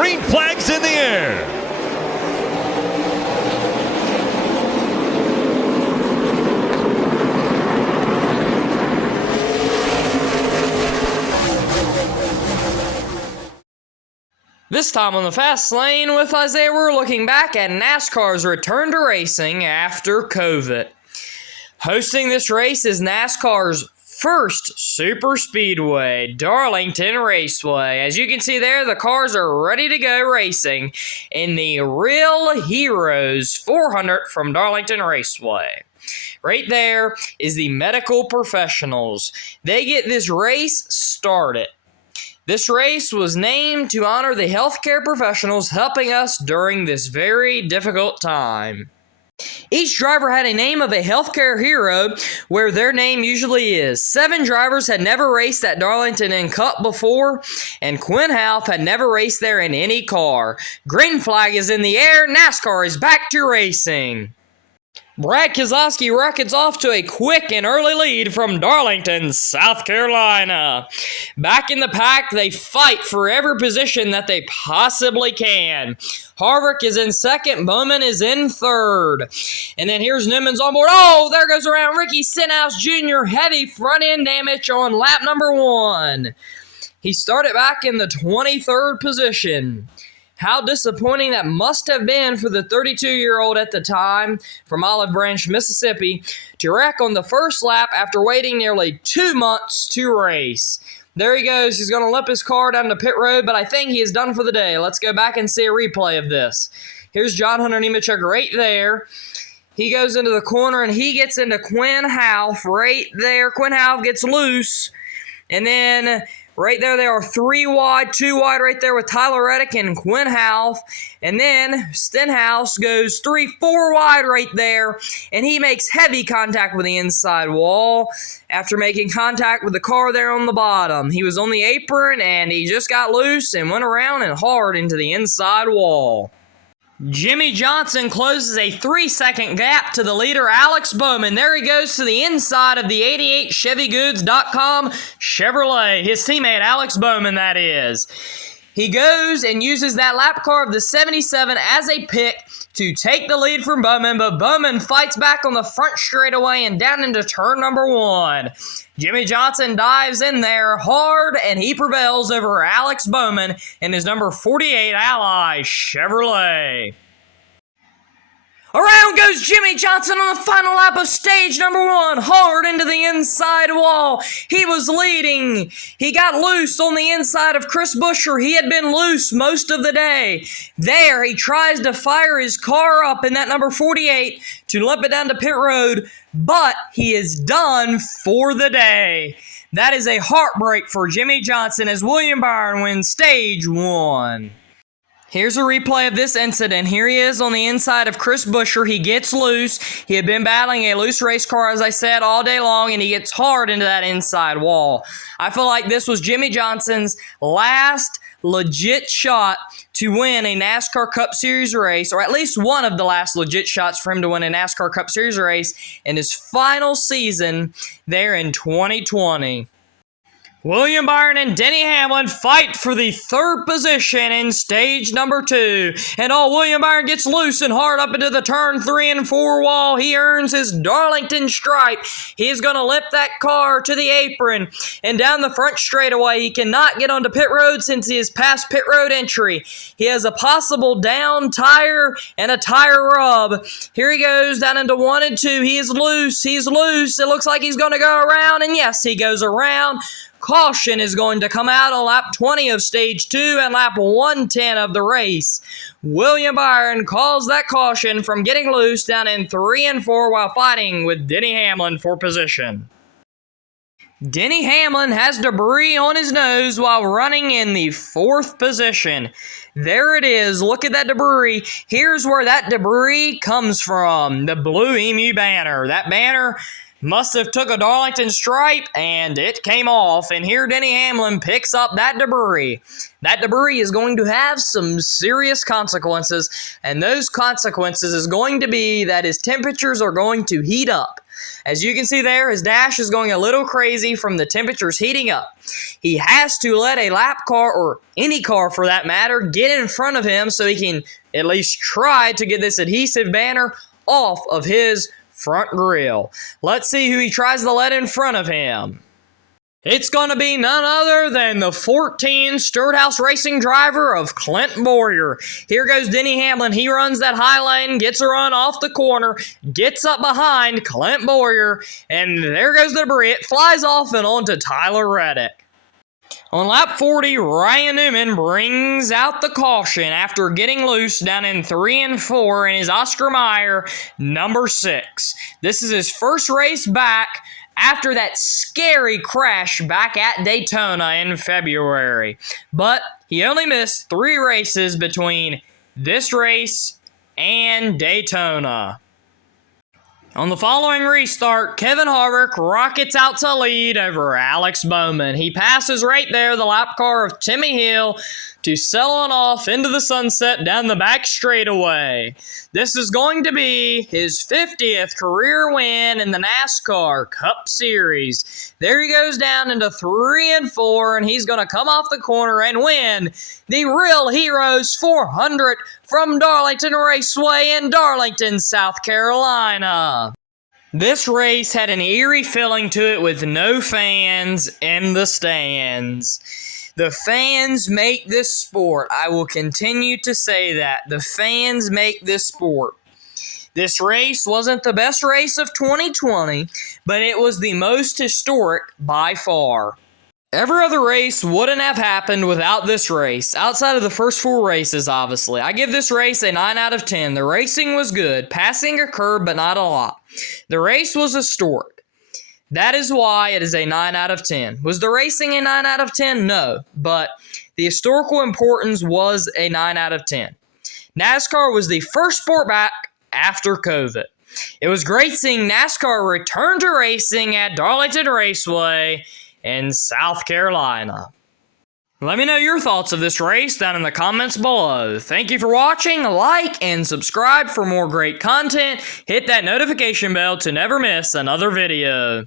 Green flag's in the air. This time on the Fast Lane with Isaiah, we're looking back at NASCAR's return to racing after COVID. Hosting this race is NASCAR's first super speedway, Darlington Raceway. As you can see there, the cars are ready to go racing in the Real Heroes 400 from Darlington Raceway. Right there is the medical professionals. They get this race started. This race was named to honor the healthcare professionals helping us during this very difficult time. Each driver had a name of a healthcare hero where their name usually is. 7 drivers had never raced at Darlington in Cup before, and Quinn Half had never raced there in any car. Green flag is in the air. NASCAR is back to racing. Brad Keselowski rockets off to a quick and early lead from Darlington, South Carolina. Back in the pack, they fight for every position that they possibly can. Harvick is in second, Bowman is in third. And then here's Newman's on board. Oh, there goes around Ricky Stenhouse Jr. Heavy front end damage on lap number 1. He started back in the 23rd position. How disappointing that must have been for the 32-year-old at the time from Olive Branch, Mississippi, to wreck on the first lap after waiting nearly 2 months to race. There he goes. He's going to limp his car down to pit road, but I think he is done for the day. Let's go back and see a replay of this. Here's John Hunter Nemechek right there. He goes into the corner, and he gets into Quinn Half right there. Quinn Half gets loose, and then right there, they are 3 wide, 2 wide right there with Tyler Reddick and Quinn Half. And then Stenhouse goes 3, 4 wide right there, and he makes heavy contact with the inside wall after making contact with the car there on the bottom. He was on the apron, and he just got loose and went around and hard into the inside wall. Jimmie Johnson closes a 3-second gap to the leader, Alex Bowman. There he goes to the inside of the 88ChevyGoods.com Chevrolet. His teammate, Alex Bowman, that is. He goes and uses that lap car of the 77 as a pick to take the lead from Bowman, but Bowman fights back on the front straightaway and down into turn number 1. Jimmie Johnson dives in there hard, and he prevails over Alex Bowman and his number 48 Ally Chevrolet. Around goes Jimmie Johnson on the final lap of stage number 1, hard into the inside wall. He was leading. He got loose on the inside of Chris Buescher. He had been loose most of the day. There, he tries to fire his car up in that number 48 to limp it down to pit road, but he is done for the day. That is a heartbreak for Jimmie Johnson as William Byron wins stage 1. Here's a replay of this incident. Here he is on the inside of Chris Buescher. He gets loose. He had been battling a loose race car, as I said, all day long, and he gets hard into that inside wall. I feel like this was Jimmie Johnson's last legit shot to win a NASCAR Cup Series race, or at least one of the last legit shots for him to win a NASCAR Cup Series race in his final season there in 2020. William Byron and Denny Hamlin fight for the 3rd position in stage number 2. And William Byron gets loose and hard up into the turn 3 and 4 wall. He earns his Darlington stripe. He's going to limp that car to the apron and down the front straightaway. He cannot get onto pit road since he is past pit road entry. He has a possible down tire and a tire rub. Here he goes down into 1 and 2. He is loose. He's loose. It looks like he's going to go around. And yes, he goes around. Caution is going to come out on lap 20 of stage 2 and lap 110 of the race. William Byron calls that caution from getting loose down in 3 and 4 while fighting with Denny Hamlin for position. Denny Hamlin has debris on his nose while running in the 4th position. There it is. Look at that debris. Here's where that debris comes from. The Blue Emu banner. That banner Must have took a Darlington stripe and it came off, and here Denny Hamlin picks up that debris. That debris is going to have some serious consequences, and those consequences is going to be that his temperatures are going to heat up. As you can see there, his dash is going a little crazy from the temperatures heating up. He has to let a lap car, or any car for that matter, get in front of him so he can at least try to get this adhesive banner off of his front grille. Let's see who he tries to let in front of him. It's going to be none other than the 14 Stewart House Racing driver of Clint Bowyer. Here goes Denny Hamlin. He runs that high lane, gets a run off the corner, gets up behind Clint Bowyer, and there goes the debris. It flies off and onto Tyler Reddick. On lap 40, Ryan Newman brings out the caution after getting loose down in 3 and 4 in his Oscar Mayer number 6. This is his first race back after that scary crash back at Daytona in February. But he only missed 3 races between this race and Daytona. On the following restart, Kevin Harvick rockets out to lead over Alex Bowman. He passes right there the lap car of Timmy Hill to sail on off into the sunset down the back straightaway. This is going to be his 50th career win in the NASCAR Cup Series. There he goes down into 3 and 4, and he's going to come off the corner and win the Real Heroes 400 from Darlington Raceway in Darlington, South Carolina. This race had an eerie feeling to it with no fans in the stands. The fans make this sport. I will continue to say that. The fans make this sport. This race wasn't the best race of 2020, but it was the most historic by far. Every other race wouldn't have happened without this race, outside of the first 4 races, obviously. I give this race a 9 out of 10. The racing was good, passing occurred, but not a lot. The race was historic. That is why it is a 9 out of 10. Was the racing a 9 out of 10? No, but the historical importance was a 9 out of 10. NASCAR was the first sport back after COVID. It was great seeing NASCAR return to racing at Darlington Raceway in South Carolina. Let me know your thoughts of this race down in the comments below. Thank you for watching. Like and subscribe for more great content. Hit that notification bell to never miss another video.